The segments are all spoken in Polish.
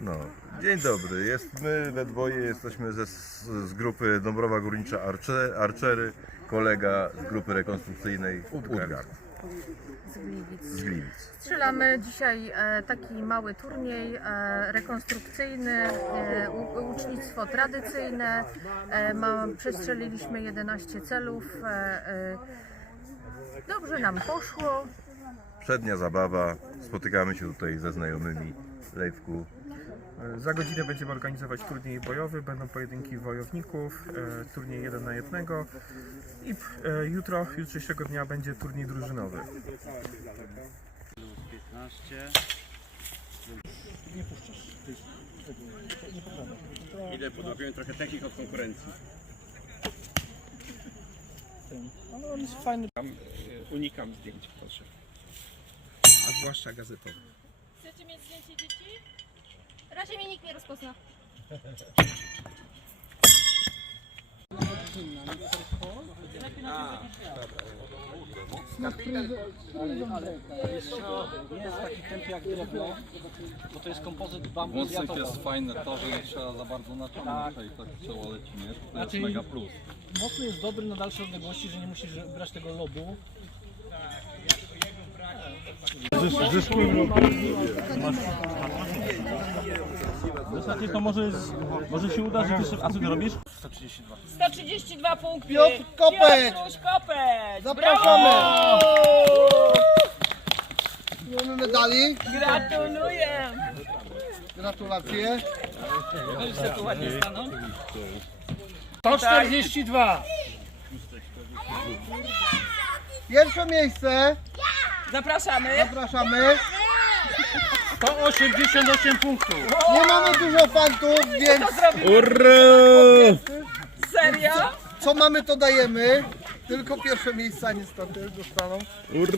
No, dzień dobry. Jest, my we dwoje. Jesteśmy ze, z grupy Dąbrowa Górnicza Arcze, Archery, kolega z grupy rekonstrukcyjnej Utgard z Gliwic. Strzelamy dzisiaj e, taki mały turniej e, rekonstrukcyjny, e, u- ucznictwo tradycyjne. E, ma, przestrzeliliśmy 11 celów. E, e, dobrze nam poszło. Przednia zabawa, spotykamy się tutaj ze znajomymi. Lejwku, Za godzinę będziemy organizować turniej bojowy, będą pojedynki wojowników, e, turniej jeden na jednego i e, jutro, jutrzejszego dnia będzie turniej drużynowy. 15. Idę podłapiłem trochę technik od konkurencji. Ale on jest fajny. Unikam zdjęć, proszę. Zwłaszcza gazetowych. Chcecie mieć zdjęcie dzieci? Raczej mnie nikt nie rozpozna. Nie jest taki temp jak drewno, bo to jest kompozyt bambus Wąsek jatowa. jest fajne to, że nie trzeba za bardzo naciągnąć tak. i tak czoło leci, nie? To Znaczy- jest mega plus. Mocno jest dobry na dalsze odległości, że nie musisz brać tego lobu. Ostatnie to może, może się uda, że ty szybko... A co ty robisz? 132 punkty. Piotr Kopeć! Piotruś Kopeć! Zapraszamy! Brawo! Mamy medali. Gratuluję! Gratulacje. Tu ładnie stanąć. 142. Pierwsze miejsce. Zapraszamy. Zapraszamy. 188 punktów! Nie mamy dużo fantów, więc Serio? co mamy to dajemy. Tylko pierwsze miejsca niestety dostaną.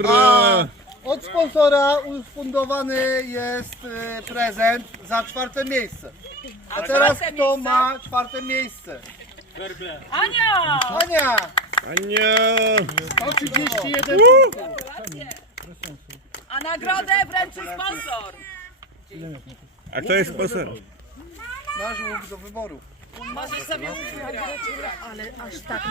A od sponsora ufundowany jest e, prezent za czwarte miejsce. A teraz czwarte kto miejsce? ma czwarte miejsce? Ania! Ania! Ania! 131 Gratulacje. A nagrodę wręczy sponsor. A kto jest sponsor? Masz łuk do wyboru. Możesz sobie ubrać. Ale aż tak